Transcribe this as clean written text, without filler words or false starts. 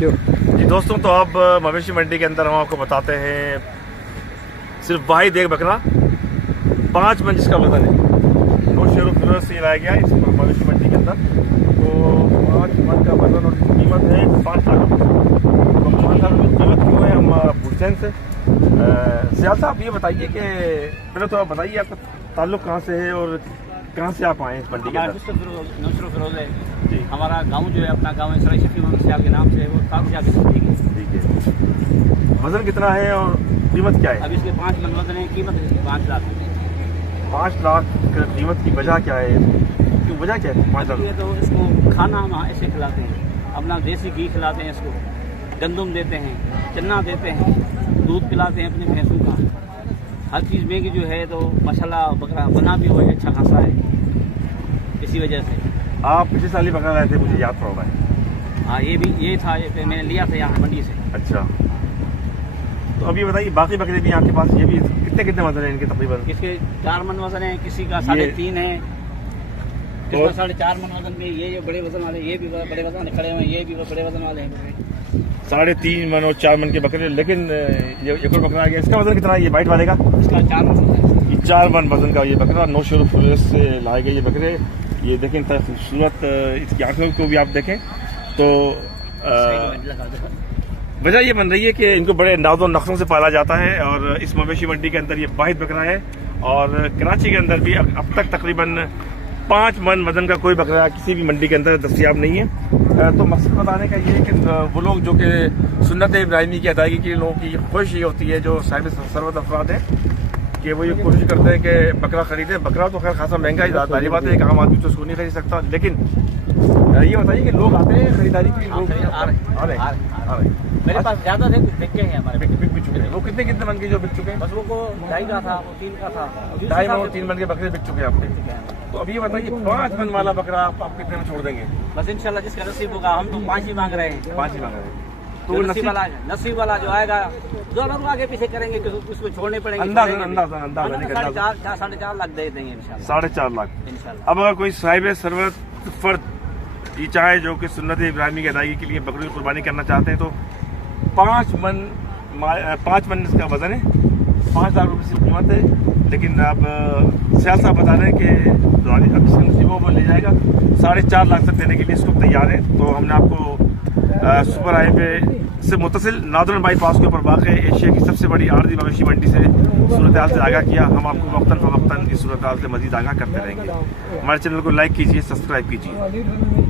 Thank you जी दोस्तों, तो अब मवेशी मंडी के अंदर हम आपको बताते हैं सिर्फ वाहिद एक बकरा 5 मन जिसका वजन है, वो शेर से लाया गया इस मवेशी मंडी के अंदर। तो 5 मन का वजन और इसकी कीमत है 5 लाख रुपये। तो 5 लाख रुपये कीमत क्यों है, हम पूछते हैं इनसे। सियाल साहब, ये बताइए कि पहले तो आप बताइए आपका ताल्लुक कहाँ से है और कहाँ से आप आए इस मंडी के अंदर? फिरोज है जी। हमारा गांव जो है, अपना गांव है सराय शफी मोहम्मद सियाल के नाम से, वो ताकत ठीक है। ठीक है। वजन कितना है और कीमत क्या है? अब इसके 5 मन वजन है, कीमत 5 लाख। 5 लाख कीमत की वजह क्या है, क्यों वजह क्या है 5 लाख? तो इसको खाना हम ऐसे खिलाते हैं, अपना देसी घी खिलाते हैं, इसको गंदम देते हैं, चना देते हैं, दूध पिलाते हैं अपनी भैंसों का। हर चीज़ में की जो है तो माशाल्लाह बकरा बना भी हुआ है, अच्छा खासा है। इसी वजह से आप पिछले साल ही बकरा लाए थे, मुझे याद पड़ा है। हाँ, ये था, ये मैंने लिया था यहाँ मंडी से। अच्छा, तो अभी बताइए बाकी बकरे भी आपके पास, ये भी कितने वजन है इनके तकरीबन? किसके 4 मन वजन है, किसी का 3.5 है, किसका 4.5 मन वजन में। ये बड़े वजन वाले, ये भी बड़े वजन वाले खड़े हुए हैं, ये भी बड़े वजन वाले हैं। 3.5 मन और 4 मन के बकरे। लेकिन ये एक और बकरा आ गया, इसका वजन कितना है ये वाइट वाले का? इसका 4 मन वजन है। ये 4 मन वजन का ये बकरा नौशेर फुलेस से लाए गए ये बकरे। ये देखें इतना खूबसूरत, इसकी आंखों को भी आप देखें तो वजह ये बन रही है कि इनको बड़े नाज़ो नक्शों से पाला जाता है और इस मवेशी मंडी के अंदर ये वाहिद बकरा है। और कराची के अंदर भी अब तक तकरीबन 5 मन वजन का कोई बकरा किसी भी मंडी के अंदर दस्तयाब नहीं है। तो मकसद बताने का ये है कि वो लोग जो कि सुन्नत इब्राहिमी की अदायगी के लोगों की ख्वाहिश ये होती है, जो साहिब सरवत अफराद हैं, कि वो ये कोशिश करते हैं कि बकरा खरीदे। बकरा तो खैर खासा महंगा ही जारी बात है, एक आम आदमी तो उसको नहीं खरीद सकता। लेकिन ये बताइए कि लोग आते हैं खरीदारी के लिए? आ रहे मेरे पास ज्यादा थे, कुछ बिक गए हैं हमारे। बिक चुके हैं वो? कितने मन के जो बिक चुके हैं? बस वो 2.5 का था, वो 3 का था, 2.5 मन और 3 मन के बकरे बिक चुके हैं आपके। तो अभी ये बताइए 5 मन वाला बकरा आप कितने में छोड़ देंगे? बस इंशाल्लाह जिसका नसीब होगा। हम तो 5 ही मांग रहे हैं। 5 ही मांग रहे हैं। तो नसीब वाला जो आएगा, दोनों आगे पीछे करेंगे, उसको छोड़ने पड़ेंगे। अंदाजा 4.5 लाख दे देंगे इंशाल्लाह। 4.5 लाख इंशाल्लाह। अब अगर कोई साहिब सरवत फर्द ये चाहे जो कि सुन्नत इब्राहिमी की अदायगी के लिए बकरी की कुर्बानी करना चाहते हैं, तो 5 मन इसका वजन है, 5 लाख रुपये की कीमत है। लेकिन अब सियाल साहब बता रहे हैं कि अब इसके नसीबों में ले जाएगा, 4.5 लाख तक देने के लिए इसको तैयार है। तो हमने आपको सुपर हाईवे से मुतसिल नादरन बाईपास के ऊपर वाक़ एशिया की सबसे बड़ी आर्जी मवेशी मंडी से सूरत हाल से आगाह किया। हम आपको वक्तन फ़वक्तन इस सूरत हाल से मज़ीद आगाह करते रहेंगे। हमारे चैनल को लाइक कीजिए, सब्सक्राइब कीजिए।